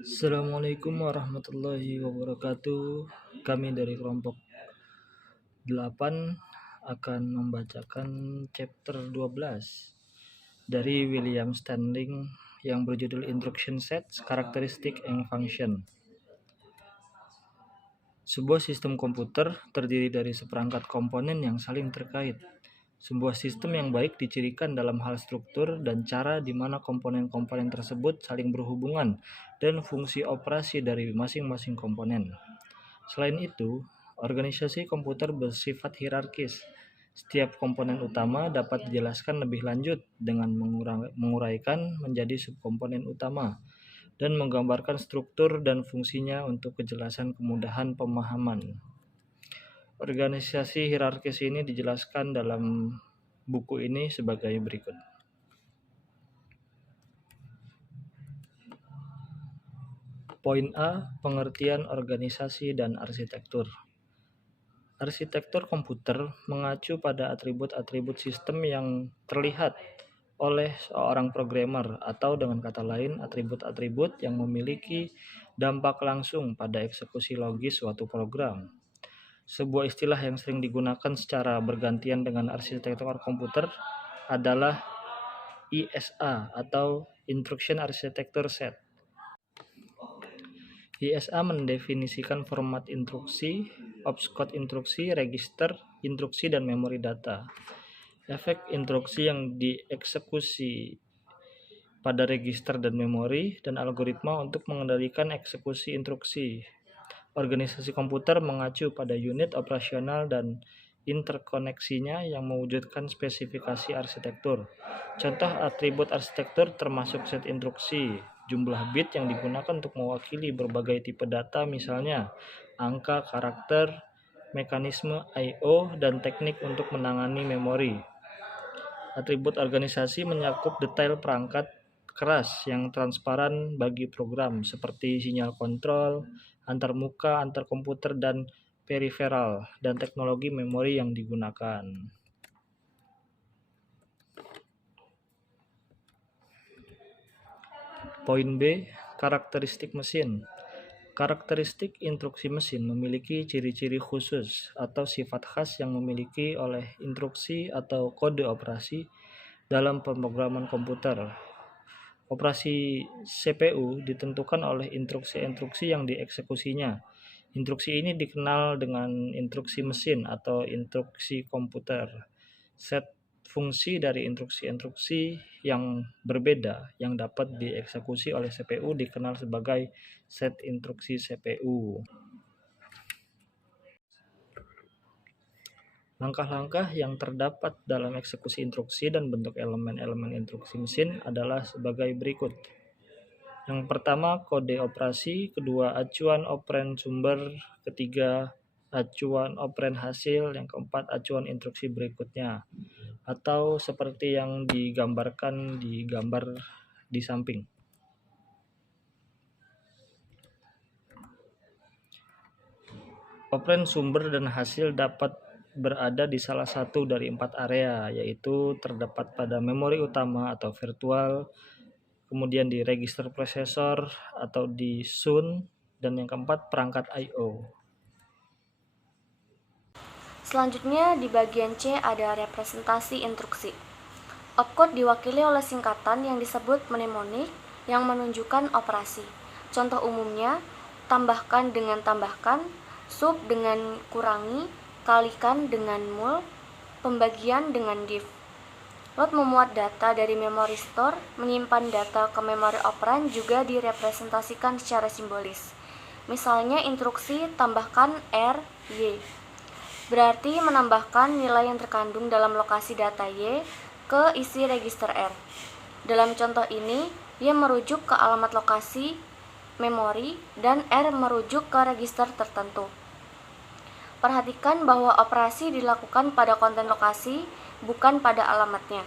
Assalamualaikum warahmatullahi wabarakatuh. Kami dari kelompok 8 akan membacakan chapter 12 dari William Standing yang berjudul Instruction Sets, Characteristic and Function. Sebuah sistem komputer terdiri dari seperangkat komponen yang saling terkait. Sebuah sistem yang baik dicirikan dalam hal struktur dan cara di mana komponen-komponen tersebut saling berhubungan dan fungsi operasi dari masing-masing komponen. Selain itu, organisasi komputer bersifat hierarkis. Setiap komponen utama dapat dijelaskan lebih lanjut dengan menguraikan menjadi subkomponen utama dan menggambarkan struktur dan fungsinya untuk kejelasan kemudahan pemahaman. Organisasi hierarkis ini dijelaskan dalam buku ini sebagai berikut. Poin A, pengertian organisasi dan arsitektur. Arsitektur komputer mengacu pada atribut-atribut sistem yang terlihat oleh seorang programmer, atau dengan kata lain, atribut-atribut yang memiliki dampak langsung pada eksekusi logis suatu program. Sebuah istilah yang sering digunakan secara bergantian dengan arsitektur komputer adalah ISA atau Instruction Architecture Set. ISA mendefinisikan format instruksi, opcode instruksi, register instruksi, dan memori data. Efek instruksi yang dieksekusi pada register dan memori, dan algoritma untuk mengendalikan eksekusi instruksi. Organisasi komputer mengacu pada unit operasional dan interkoneksinya yang mewujudkan spesifikasi arsitektur. Contoh atribut arsitektur termasuk set instruksi, jumlah bit yang digunakan untuk mewakili berbagai tipe data, misalnya angka, karakter, mekanisme I/O, dan teknik untuk menangani memori. Atribut organisasi mencakup detail perangkat keras yang transparan bagi program, seperti sinyal kontrol, antarmuka, antar komputer, dan periferal, dan teknologi memori yang digunakan. Poin B, karakteristik mesin. Karakteristik instruksi mesin memiliki ciri-ciri khusus atau sifat khas yang memiliki oleh instruksi atau kode operasi dalam pemrograman komputer. Operasi CPU ditentukan oleh instruksi-instruksi yang dieksekusinya. Instruksi ini dikenal dengan instruksi mesin atau instruksi komputer. Set fungsi dari instruksi-instruksi yang berbeda yang dapat dieksekusi oleh CPU dikenal sebagai set instruksi CPU. Langkah-langkah yang terdapat dalam eksekusi instruksi dan bentuk elemen-elemen instruksi mesin adalah sebagai berikut. Yang pertama, kode operasi, kedua, acuan operand sumber, ketiga, acuan operand hasil, yang keempat, acuan instruksi berikutnya, atau seperti yang digambarkan di gambar di samping. Operand sumber dan hasil dapat berada di salah satu dari 4 area, yaitu terdapat pada memori utama atau virtual, kemudian di register prosesor atau di SUN, dan yang keempat perangkat I/O. Selanjutnya di bagian C ada representasi instruksi. Opcode diwakili oleh singkatan yang disebut mnemonik yang menunjukkan operasi. Contoh umumnya, tambahkan dengan tambahkan, sub dengan kurangi, kalikan dengan mul, pembagian dengan div. Load memuat data dari memory store, menyimpan data ke memori operand juga direpresentasikan secara simbolis. Misalnya instruksi tambahkan R, Y. Berarti menambahkan nilai yang terkandung dalam lokasi data Y ke isi register R. Dalam contoh ini, Y merujuk ke alamat lokasi memori dan R merujuk ke register tertentu. Perhatikan bahwa operasi dilakukan pada konten lokasi, bukan pada alamatnya.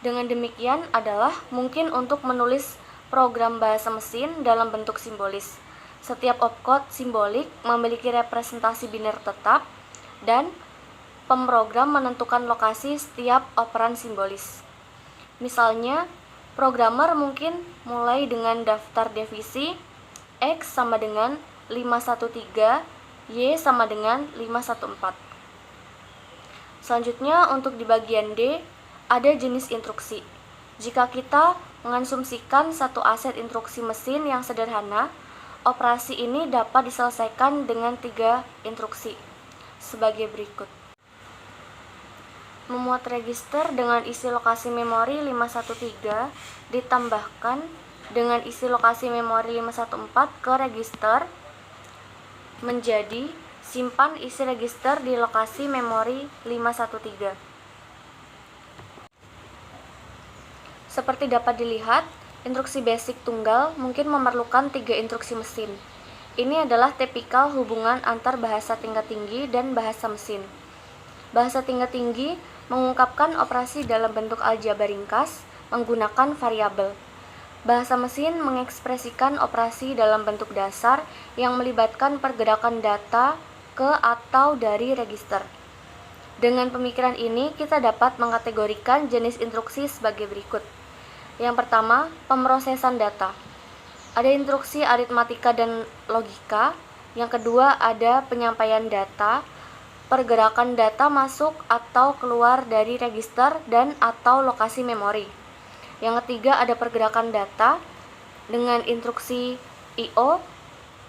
Dengan demikian adalah mungkin untuk menulis program bahasa mesin dalam bentuk simbolis. Setiap opcode simbolik memiliki representasi biner tetap dan pemrogram menentukan lokasi setiap operan simbolis. Misalnya, Programmer mungkin mulai dengan daftar divisi X sama dengan 513, Y sama dengan 514. Selanjutnya untuk di bagian D, ada jenis instruksi. Jika kita mengasumsikan satu aset instruksi mesin yang sederhana, operasi ini dapat diselesaikan dengan 3 instruksi sebagai berikut. Memuat register dengan isi lokasi memori 513 ditambahkan dengan isi lokasi memori 514 ke register menjadi simpan isi register di lokasi memori 513. Seperti dapat dilihat, instruksi basic tunggal mungkin memerlukan 3 instruksi mesin. Ini adalah tipikal hubungan antar bahasa tingkat tinggi dan bahasa mesin. Bahasa tingkat tinggi mengungkapkan operasi dalam bentuk aljabar ringkas menggunakan variabel. Bahasa mesin mengekspresikan operasi dalam bentuk dasar yang melibatkan pergerakan data ke atau dari register. Dengan pemikiran ini, kita dapat mengkategorikan jenis instruksi sebagai berikut. Yang pertama, pemrosesan data. Ada instruksi aritmatika dan logika. Yang kedua, ada penyampaian data, pergerakan data masuk atau keluar dari register dan atau lokasi memori. Yang ketiga, ada pergerakan data dengan instruksi I/O.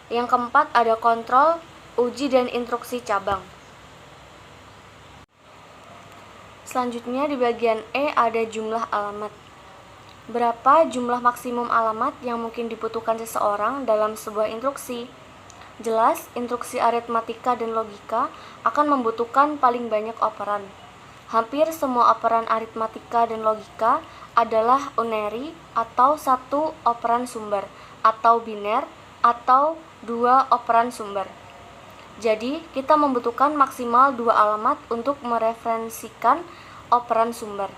Yang keempat, ada kontrol, uji, dan instruksi cabang. Selanjutnya di bagian E ada jumlah alamat. Berapa jumlah maksimum alamat yang mungkin dibutuhkan seseorang dalam sebuah instruksi? Jelas, instruksi aritmatika dan logika akan membutuhkan paling banyak operan. Hampir semua operan aritmatika dan logika adalah unary atau satu operan sumber, atau biner atau 2 operan sumber. Jadi, kita membutuhkan maksimal 2 alamat untuk mereferensikan operan sumber.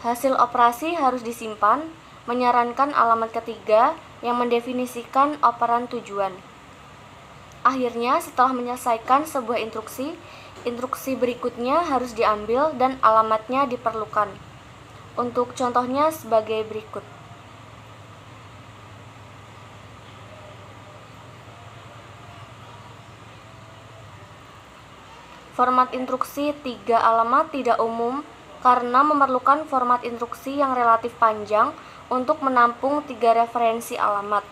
Hasil operasi harus disimpan, menyarankan alamat ketiga yang mendefinisikan operan tujuan. Akhirnya, setelah menyelesaikan sebuah instruksi, instruksi berikutnya harus diambil dan alamatnya diperlukan. Untuk contohnya sebagai berikut. Format instruksi 3 alamat tidak umum karena memerlukan format instruksi yang relatif panjang untuk menampung 3 referensi alamat.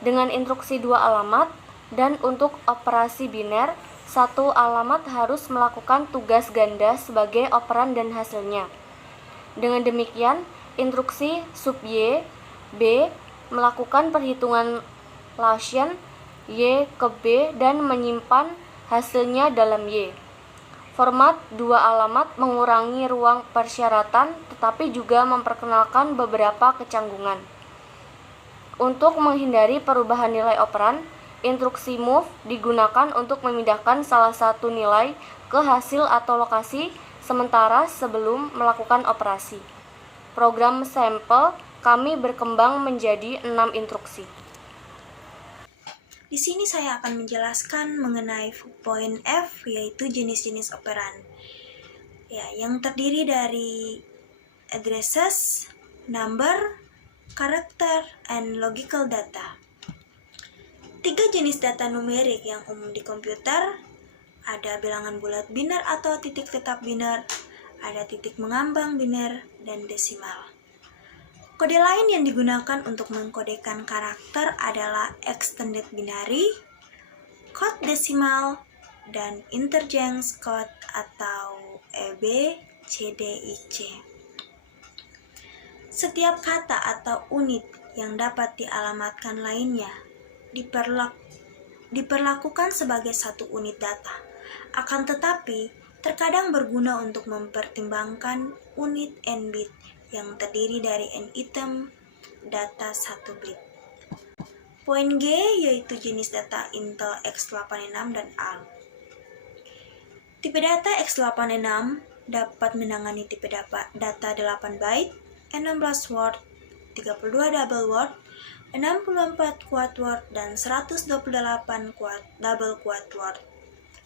Dengan instruksi 2 alamat dan untuk operasi biner, 1 alamat harus melakukan tugas ganda sebagai operan dan hasilnya. Dengan demikian, instruksi sub Y, B melakukan perhitungan Lassian Y ke B dan menyimpan hasilnya dalam Y. Format 2 alamat mengurangi ruang persyaratan tetapi juga memperkenalkan beberapa kecanggungan. Untuk menghindari perubahan nilai operan, instruksi move digunakan untuk memindahkan salah satu nilai ke hasil atau lokasi sementara sebelum melakukan operasi. Program sampel kami berkembang menjadi 6 instruksi. Di sini saya akan menjelaskan mengenai poin F, yaitu jenis-jenis operan. Yang terdiri dari addresses, number, character, and logical data. 3 jenis data numerik yang umum di komputer, ada bilangan bulat biner atau titik tetap biner, ada titik mengambang biner, dan desimal. Kode lain yang digunakan untuk mengkodekan karakter adalah extended binary, code desimal, dan interchange code atau EBCDIC. Setiap kata atau unit yang dapat dialamatkan lainnya diperlakukan sebagai satu unit data. Akan tetapi, terkadang berguna untuk mempertimbangkan unit n-bit yang terdiri dari n item data 1 bit. Poin G yaitu jenis data Intel x86 dan ARM. Tipe data x86 dapat menangani tipe data 8 byte, 16 word, 32 double word, 64 quad word, dan 128 double quad word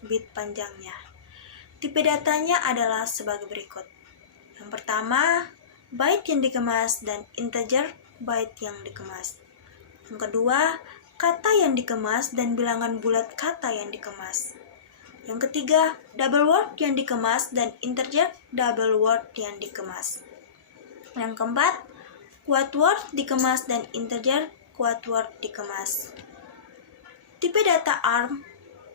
bit panjangnya. Tipe datanya adalah sebagai berikut. Yang pertama, byte yang dikemas, dan integer byte yang dikemas. Yang kedua, kata yang dikemas dan bilangan bulat kata yang dikemas. Yang ketiga, double word yang dikemas dan integer double word yang dikemas. Yang keempat, quote word dikemas dan integer quote word dikemas. Tipe data ARM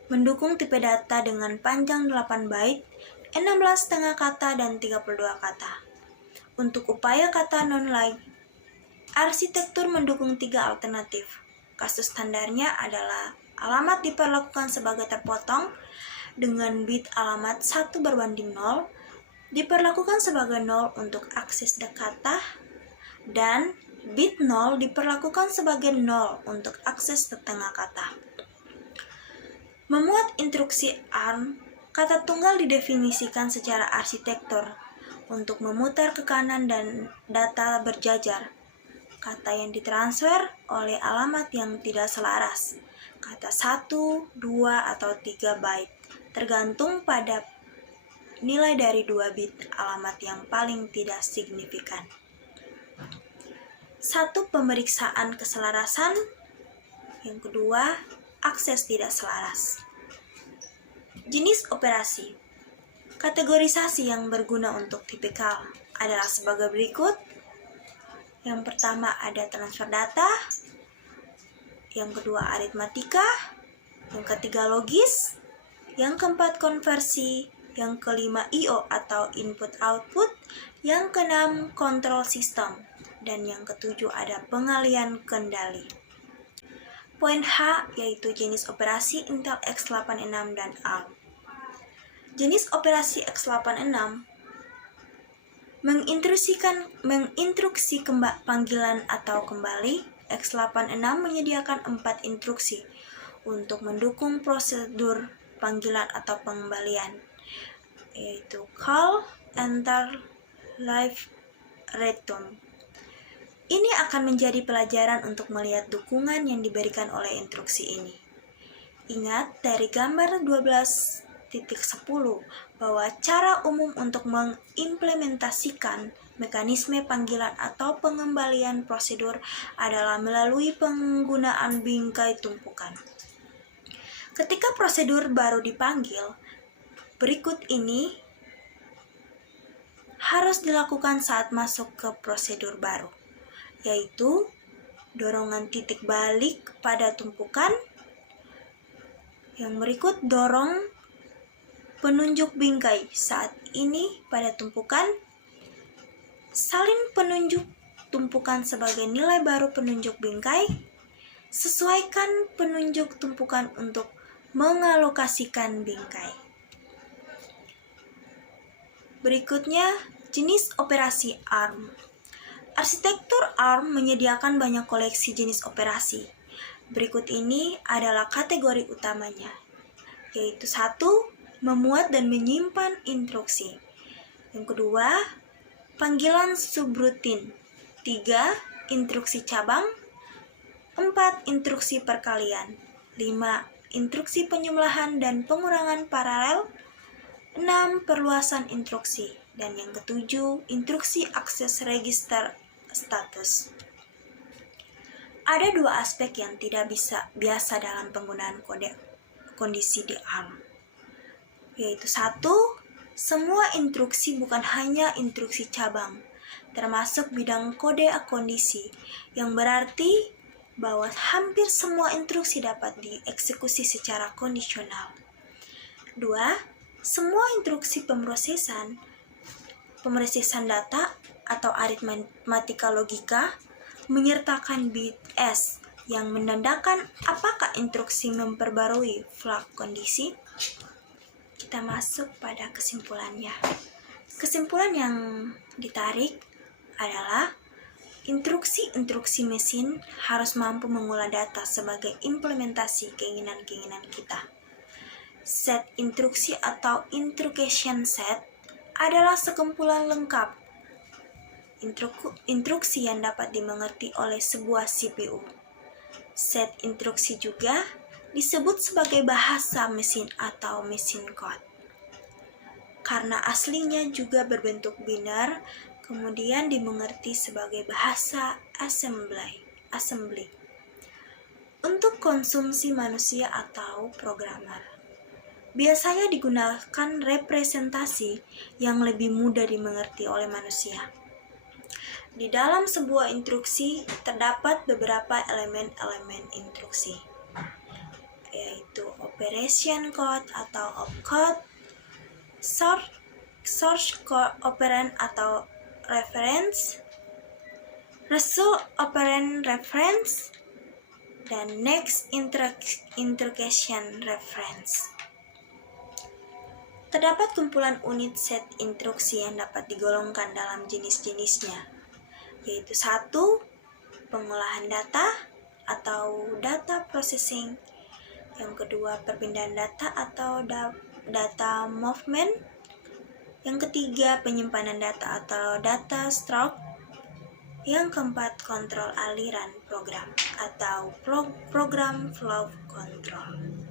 mendukung tipe data dengan panjang 8 byte, 16,5 kata, dan 32 kata. Untuk upaya kata non-like, arsitektur mendukung 3 alternatif. Kasus standarnya adalah alamat diperlakukan sebagai terpotong dengan bit alamat 1:0, diperlakukan sebagai 0 untuk akses kata, dan bit 0 diperlakukan sebagai 0 untuk akses setengah kata. Memuat instruksi ARM, kata tunggal didefinisikan secara arsitektur untuk memutar ke kanan dan data berjajar. Kata yang ditransfer oleh alamat yang tidak selaras, kata 1, 2, atau 3 byte, tergantung pada nilai dari 2 bit alamat yang paling tidak signifikan. 1. Pemeriksaan keselarasan. Yang kedua, akses tidak selaras. Jenis operasi. Kategorisasi yang berguna untuk tipikal adalah sebagai berikut. Yang pertama ada transfer data. Yang kedua aritmatika. Yang ketiga logis. Yang keempat konversi. Yang kelima I/O atau input output. Yang keenam kontrol sistem. Dan yang ketujuh ada pengalian kendali. Poin H yaitu jenis operasi Intel x86 dan ARM. Jenis operasi x86 menginstruksi panggilan atau kembali. X86 menyediakan 4 instruksi untuk mendukung prosedur panggilan atau pengembalian, yaitu call, enter, leave, return. Ini akan menjadi pelajaran untuk melihat dukungan yang diberikan oleh instruksi ini. Ingat dari gambar 12.10 bahwa cara umum untuk mengimplementasikan mekanisme panggilan atau pengembalian prosedur adalah melalui penggunaan bingkai tumpukan. Ketika prosedur baru dipanggil, berikut ini harus dilakukan saat masuk ke prosedur baru, yaitu dorongan titik balik pada tumpukan. Yang berikut dorong penunjuk bingkai saat ini pada tumpukan. Salin penunjuk tumpukan sebagai nilai baru penunjuk bingkai. Sesuaikan penunjuk tumpukan untuk mengalokasikan bingkai. Berikutnya, jenis operasi ARM. Arsitektur ARM menyediakan banyak koleksi jenis operasi. Berikut ini adalah kategori utamanya, yaitu 1. Memuat dan menyimpan instruksi. Yang kedua, panggilan subrutin. 3. Instruksi cabang. 4. Instruksi perkalian. 5. Instruksi penjumlahan dan pengurangan paralel. 6. Perluasan instruksi. Dan yang ketujuh, instruksi akses register status. Ada 2 aspek yang tidak biasa dalam penggunaan kondisi di ARM, yaitu 1. Semua instruksi bukan hanya instruksi cabang, termasuk bidang kode kondisi, yang berarti bahwa hampir semua instruksi dapat dieksekusi secara kondisional. 2. Semua instruksi pemrosesan data atau aritmatika logika menyertakan bit S yang menandakan apakah instruksi memperbarui flag kondisi. Kita masuk pada kesimpulannya. Kesimpulan yang ditarik adalah instruksi-instruksi mesin harus mampu mengolah data sebagai implementasi keinginan-keinginan kita. Set instruksi atau instruction set adalah sekumpulan lengkap instruksi yang dapat dimengerti oleh sebuah CPU. Set instruksi juga disebut sebagai bahasa mesin atau machine code. Karena aslinya juga berbentuk biner, kemudian dimengerti sebagai bahasa assembly untuk konsumsi manusia atau programmer. Biasanya digunakan representasi yang lebih mudah dimengerti oleh manusia. Di dalam sebuah instruksi terdapat beberapa elemen-elemen instruksi, yaitu operation code atau opcode, source code operand atau reference, result operand reference, dan next instruction reference. Terdapat kumpulan unit set instruksi yang dapat digolongkan dalam jenis-jenisnya, yaitu 1. Pengolahan data atau data processing. Yang kedua, perpindahan data atau data movement. Yang ketiga, penyimpanan data atau data stock. Yang keempat, kontrol aliran program atau program flow control.